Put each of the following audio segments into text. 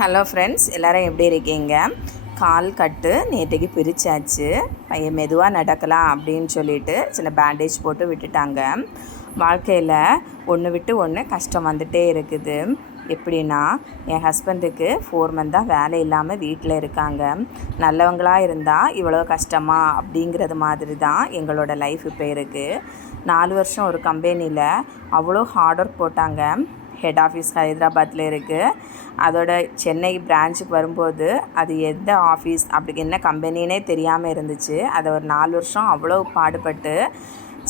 Hello friends, எல்லோரும் எப்படி இருக்கீங்க? கால் கட்டு நேற்றுக்கு பிரித்தாச்சு. பையன் மெதுவாக நடக்கலாம் அப்படின்னு சொல்லிட்டு சின்ன பேண்டேஜ் போட்டு விட்டுட்டாங்க. வாழ்க்கையில் ஒன்று விட்டு ஒன்று கஷ்டம் வந்துகிட்டே இருக்குது. எப்படின்னா, என் ஹஸ்பண்டுக்கு 4 மந்தாக வேலை இல்லாமல் வீட்டில் இருக்காங்க. நல்லவங்களாக இருந்தால் இவ்வளோ கஷ்டமா அப்படிங்கிறது மாதிரி தான் எங்களோட லைஃப் இப்போ இருக்குது. 4 வருஷம் ஒரு கம்பெனியில் அவ்வளோ ஹார்ட் ஒர்க் போட்டாங்க. ஹெட் ஆஃபீஸ் ஹைதராபாத்தில் இருக்குது. அதோட சென்னை பிரான்ச்சுக்கு வரும்போது அது எந்த ஆஃபீஸ் அப்படி என்ன கம்பெனினே தெரியாமல் இருந்துச்சு. அதை ஒரு 4 வருஷம் அவ்வளோ பாடுபட்டு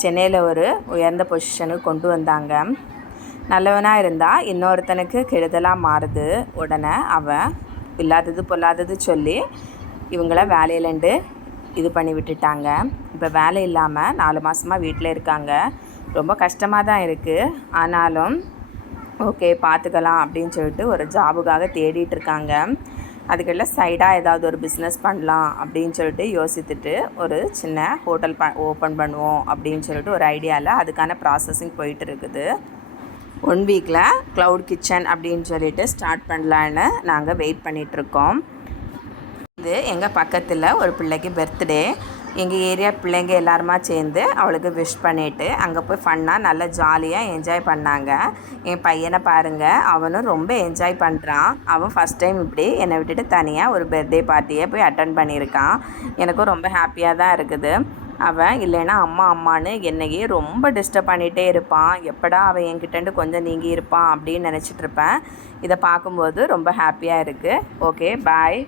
சென்னையில் ஒரு உயர்ந்த பொசிஷனுக்கு கொண்டு வந்தாங்க. நல்லவனாக இருந்தால் இன்னொருத்தனுக்கு கெடுதலாக மாறுது. உடனே அவன் இல்லாதது பொல்லாதது சொல்லி இவங்கள வேலையிலேருந்து இது பண்ணி விட்டுட்டாங்க. இப்போ வேலை இல்லாமல் 4 மாதமாக வீட்டில் இருக்காங்க. ரொம்ப கஷ்டமாக தான் இருக்குது. ஆனாலும் ஓகே பார்த்துக்கலாம் அப்படின்னு சொல்லிட்டு ஒரு ஜாபுக்காக தேடிட்டுருக்காங்க. அதுக்கெல்லாம் சைடாக ஏதாவது ஒரு பிஸ்னஸ் பண்ணலாம் அப்படின்னு சொல்லிட்டு யோசித்துட்டு ஒரு சின்ன ஹோட்டல் ஓப்பன் பண்ணுவோம் அப்படின்னு சொல்லிட்டு ஒரு ஐடியாவில் அதுக்கான ப்ராசஸிங் போயிட்டு இருக்குது. 1 வீக்கில் க்ளவுட் கிச்சன் அப்படின்னு சொல்லிட்டு ஸ்டார்ட் பண்ணலான்னு நாங்கள் வெயிட் பண்ணிகிட்ருக்கோம். இது எங்கள் பக்கத்தில் ஒரு பிள்ளைக்கு பர்த்டே. எங்கள் ஏரியா பிள்ளைங்க எல்லாருமா சேர்ந்து அவளுக்கு விஷ் பண்ணிவிட்டு அங்கே போய் ஃபன்னாக நல்லா ஜாலியாக என்ஜாய் பண்ணாங்க. என் பையனை பாருங்கள், அவனும் ரொம்ப என்ஜாய் பண்ணுறான். அவன் ஃபஸ்ட் டைம் இப்படி என்னை விட்டுட்டு தனியாக ஒரு பர்த்டே பார்ட்டியை போய் அட்டன் பண்ணியிருக்கான். எனக்கும் ரொம்ப ஹாப்பியாக தான் இருக்குது. அவன் இல்லைன்னா அம்மான்னு என்னையே ரொம்ப டிஸ்டர்ப் பண்ணிகிட்டே இருப்பான். எப்படா அவன் என்கிட்டேருந்து கொஞ்சம் நீங்கி இருப்பான் அப்படின்னு நினச்சிட்ருப்பேன். இதை பார்க்கும்போது ரொம்ப ஹாப்பியாக இருக்குது. ஓகே, பாய்.